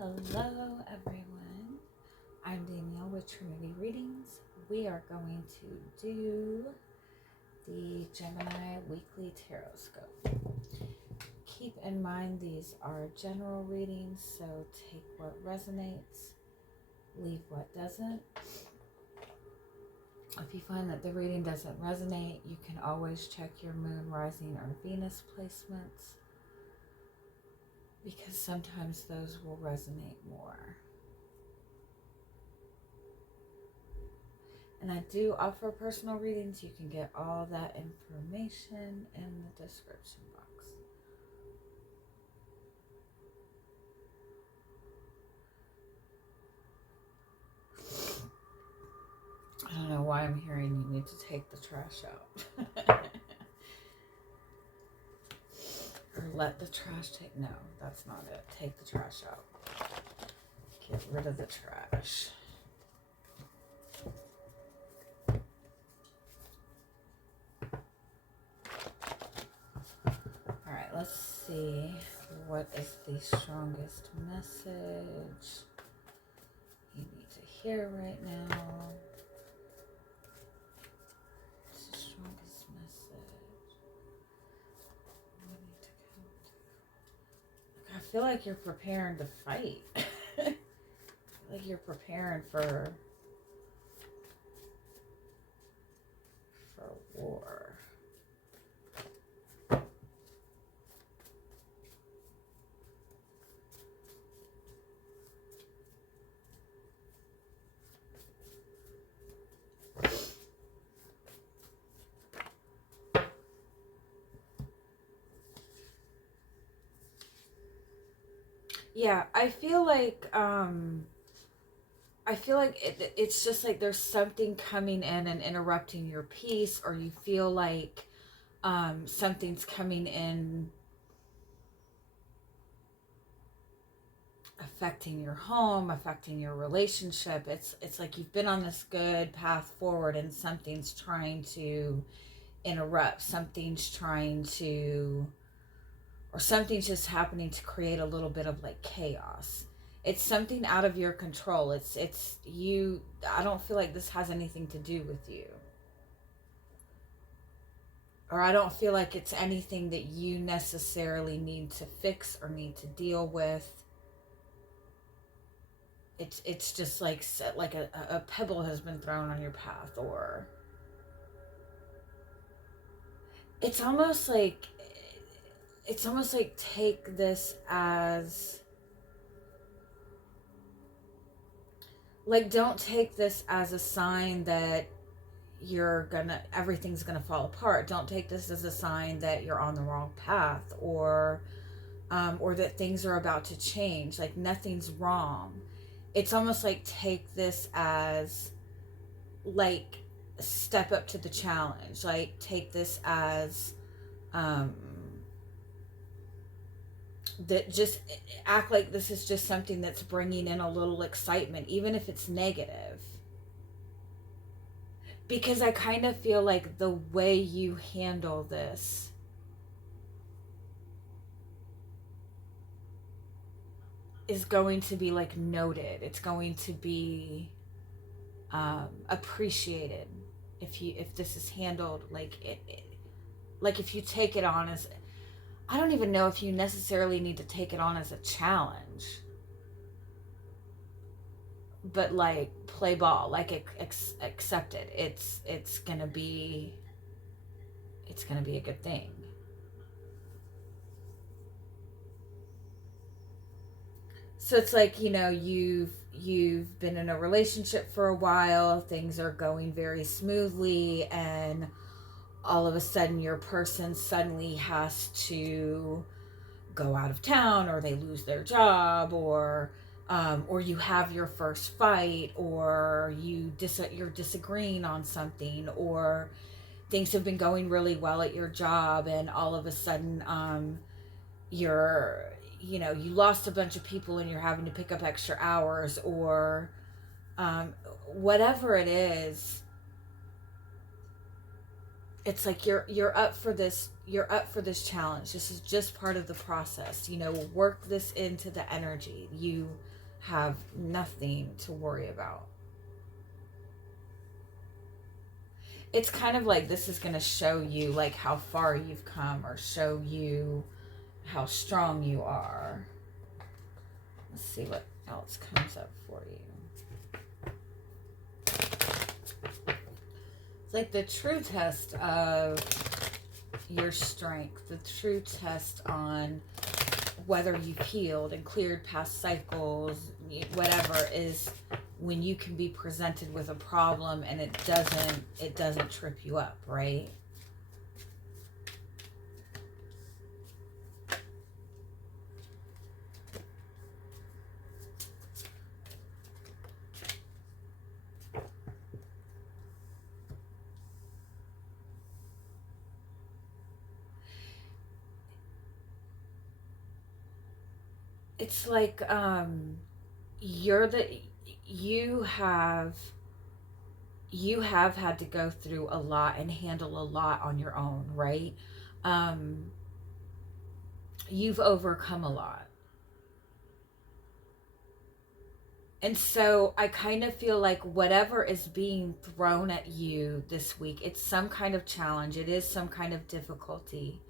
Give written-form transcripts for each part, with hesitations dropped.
Hello everyone, I'm Danielle with Trinity Readings. We are going to do the Gemini Weekly Tarotscope. Keep in mind these are general readings, so take what resonates, leave what doesn't. If you find that the reading doesn't resonate, you can always check your moon, rising, or Venus placements, because sometimes those will resonate more. And I do offer personal readings. You can get all that information in the description box. I don't know why I'm hearing you need to take the trash out. Or let the trash take, no, that's not it. Take the trash out. Get rid of the trash. Alright, let's see. What is the strongest message you need to hear right now? What's the strongest message? I feel like you're preparing to fight. I feel like you're preparing for war. Yeah, I feel like it's just like there's something coming in and interrupting your peace, or you feel like something's coming in affecting your home, affecting your relationship. It's like you've been on this good path forward and something's trying to interrupt, something's just happening to create a little bit of like chaos. It's something out of your control. It's you. I don't feel like this has anything to do with you. Or I don't feel like it's anything that you necessarily need to fix or need to deal with. It's just like a pebble has been thrown on your path, or it's almost like take this as like, don't take this as a sign that everything's gonna fall apart. Don't take this as a sign that you're on the wrong path, or that things are about to change. Like, nothing's wrong. It's almost like take this as like step up to the challenge. Like, take this as that just act like this is just something that's bringing in a little excitement, even if it's negative. Because I kind of feel like the way you handle this is going to be like noted. It's going to be appreciated if this is handled like like if you take it on as, I don't even know if you necessarily need to take it on as a challenge, but like play ball, like accept it. It's gonna be a good thing. So it's like, you've been in a relationship for a while, things are going very smoothly, and all of a sudden your person suddenly has to go out of town, or they lose their job, or you have your first fight, or you're disagreeing on something, or things have been going really well at your job, and all of a sudden you lost a bunch of people and you're having to pick up extra hours, or whatever it is. it's like you're up for this, you're up for this challenge. This is just part of the process, you know. Work this into the energy. You have nothing to worry about. It's kind of like this is going to show you like how far you've come, or show you how strong you are. Let's see what else comes up for you. It's like the true test of your strength, the true test on whether you've healed and cleared past cycles, whatever, is when you can be presented with a problem and it doesn't trip you up, right? It's like you have had to go through a lot and handle a lot on your own, right? You've overcome a lot. And so I kind of feel like whatever is being thrown at you this week, it's some kind of challenge. It is some kind of difficulty.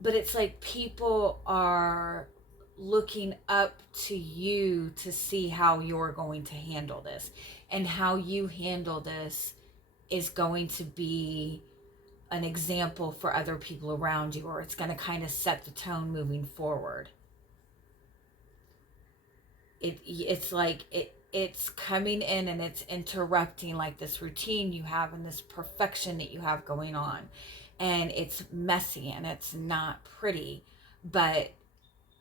But it's like people are looking up to you to see how you're going to handle this. And how you handle this is going to be an example for other people around you, or it's going to kind of set the tone moving forward. It's like it's coming in and it's interrupting like this routine you have and this perfection that you have going on, and it's messy and it's not pretty, but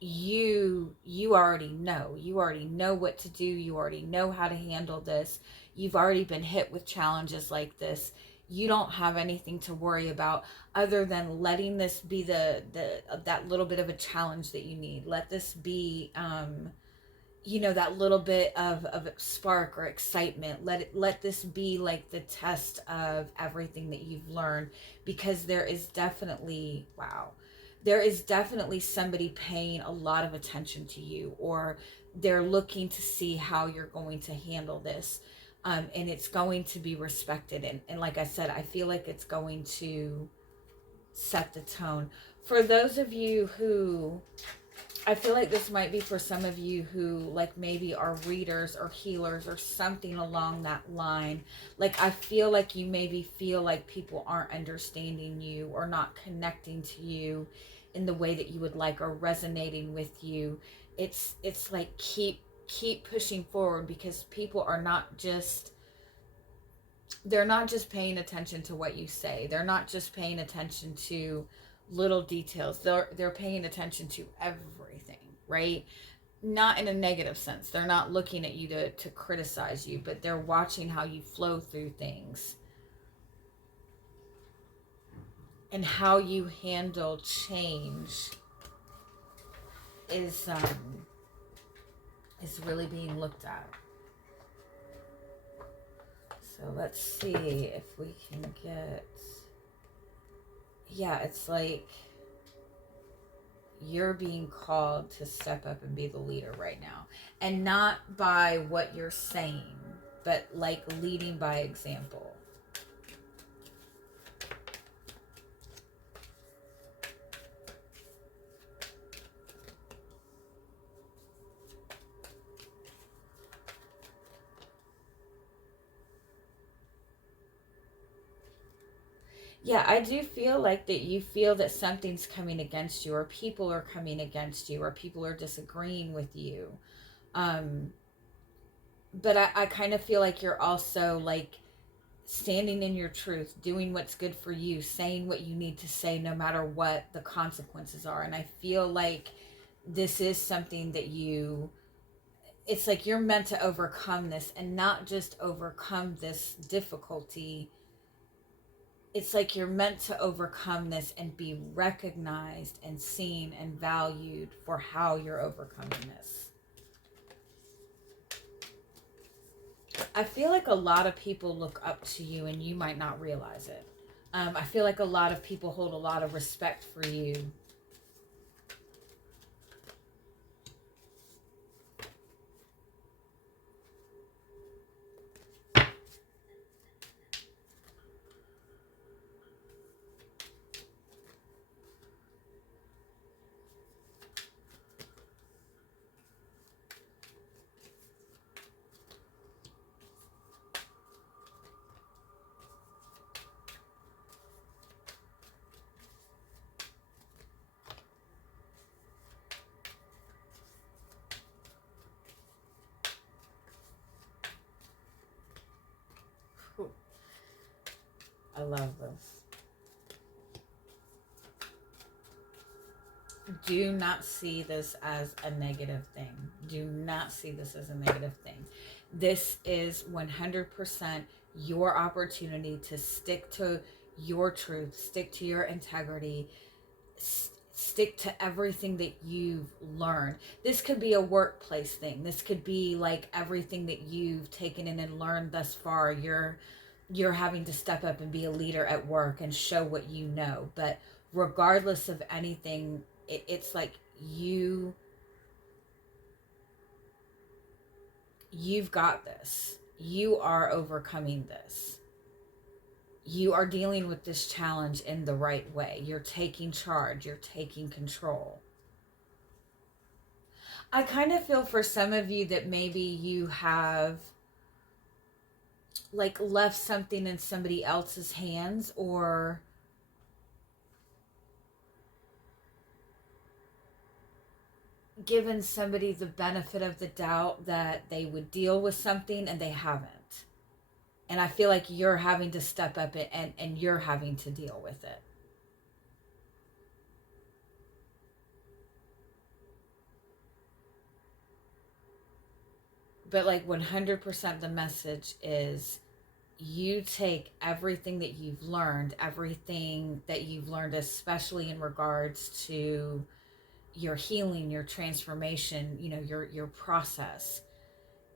you already know what to do. You already know how to handle this. You've already been hit with challenges like this. You don't have anything to worry about other than letting this be that little bit of a challenge that you need. Let this be that little bit of spark or excitement. Let this be like the test of everything that you've learned, because there is definitely somebody paying a lot of attention to you, or they're looking to see how you're going to handle this, and it's going to be respected, and like I said, I feel like it's going to set the tone. For those of you who, I feel like this might be for some of you who like maybe are readers or healers or something along that line. Like I feel like you maybe feel like people aren't understanding you or not connecting to you in the way that you would like, or resonating with you. It's like keep pushing forward, because people are not just, they're not just paying attention to what you say. They're not just paying attention to little details. They're paying attention to everything, right? Not in a negative sense. They're not looking at you to criticize you, but they're watching how you flow through things and how you handle change is really being looked at. So let's see if we can get, yeah, it's like you're being called to step up and be the leader right now. And not by what you're saying, but like leading by example. Yeah, I do feel like that you feel that something's coming against you, or people are coming against you, or people are disagreeing with you. But I kind of feel like you're also like standing in your truth, doing what's good for you, saying what you need to say no matter what the consequences are. And I feel like this is something that it's like you're meant to overcome this, and not just overcome this difficulty. It's like you're meant to overcome this and be recognized and seen and valued for how you're overcoming this. I feel like a lot of people look up to you and you might not realize it. I feel like a lot of people hold a lot of respect for you. I love this. Do not see this as a negative thing. Do not see this as a negative thing. This is 100% your opportunity to stick to your truth, stick to your integrity, stick to everything that you've learned. This could be a workplace thing. This could be like everything that you've taken in and learned thus far. You're having to step up and be a leader at work and show what you know. But regardless of anything, it's like you've got this. You are overcoming this. You are dealing with this challenge in the right way. You're taking charge. You're taking control. I kind of feel for some of you that maybe you have like left something in somebody else's hands, or given somebody the benefit of the doubt that they would deal with something and they haven't. And I feel like you're having to step up and you're having to deal with it. But like 100% the message is you take everything that you've learned, especially in regards to your healing, your transformation, your process,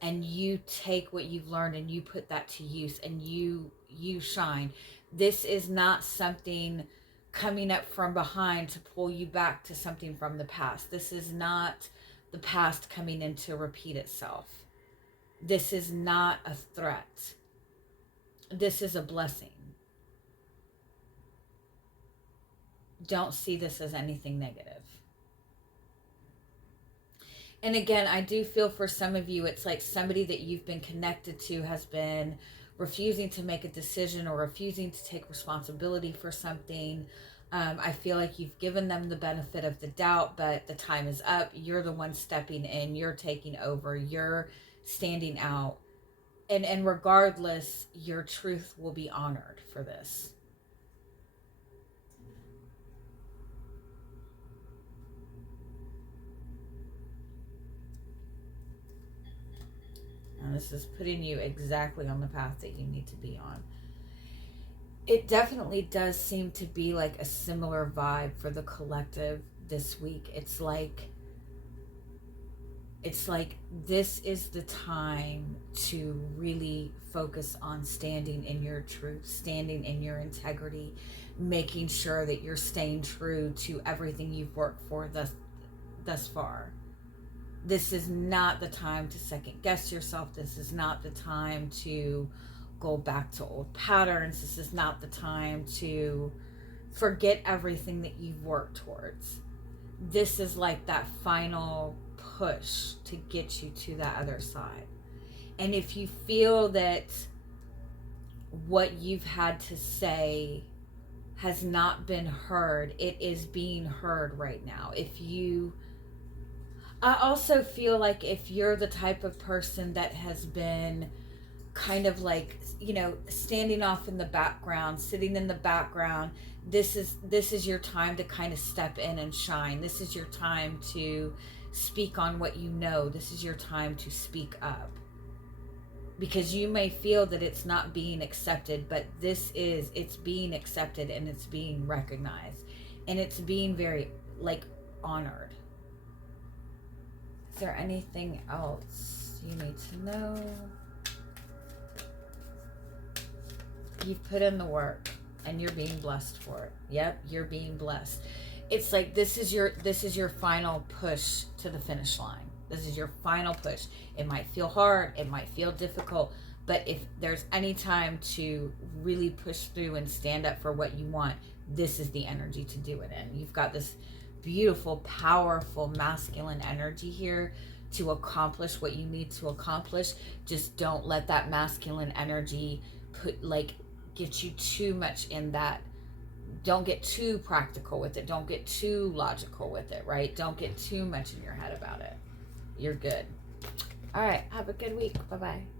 and you take what you've learned and you put that to use and you shine. This is not something coming up from behind to pull you back to something from the past. This is not the past coming in to repeat itself. This is not a threat. This is a blessing. Don't see this as anything negative. And again, I do feel for some of you, it's like somebody that you've been connected to has been refusing to make a decision or refusing to take responsibility for something. I feel like you've given them the benefit of the doubt, but the time is up. You're the one stepping in. You're taking over. You're standing out. And regardless, your truth will be honored for this. And this is putting you exactly on the path that you need to be on. It definitely does seem to be like a similar vibe for the collective this week. It's like this is the time to really focus on standing in your truth, standing in your integrity, making sure that you're staying true to everything you've worked for thus far. This is not the time to second guess yourself. This is not the time to go back to old patterns. This is not the time to forget everything that you've worked towards. This is like that final push to get you to that other side. And if you feel that what you've had to say has not been heard, it is being heard right now. I also feel like if you're the type of person that has been kind of like, standing off in the background, sitting in the background, this is your time to kind of step in and shine. This is your time to speak on what you know. This is your time to speak up. Because you may feel that it's not being accepted, but it's being accepted and it's being recognized. And it's being very, honored. Is there anything else you need to know? you've put in the work and you're being blessed for it. Yep, you're being blessed. It's like this is your final push to the finish line. This is your final push. It might feel hard, it might feel difficult, but if there's any time to really push through and stand up for what you want, this is the energy to do it in. You've got this beautiful, powerful, masculine energy here to accomplish what you need to accomplish. Just don't let that masculine energy get you too much in that. Don't get too practical with it. Don't get too logical with it, right? Don't get too much in your head about it. You're good. All right. Have a good week. Bye-bye.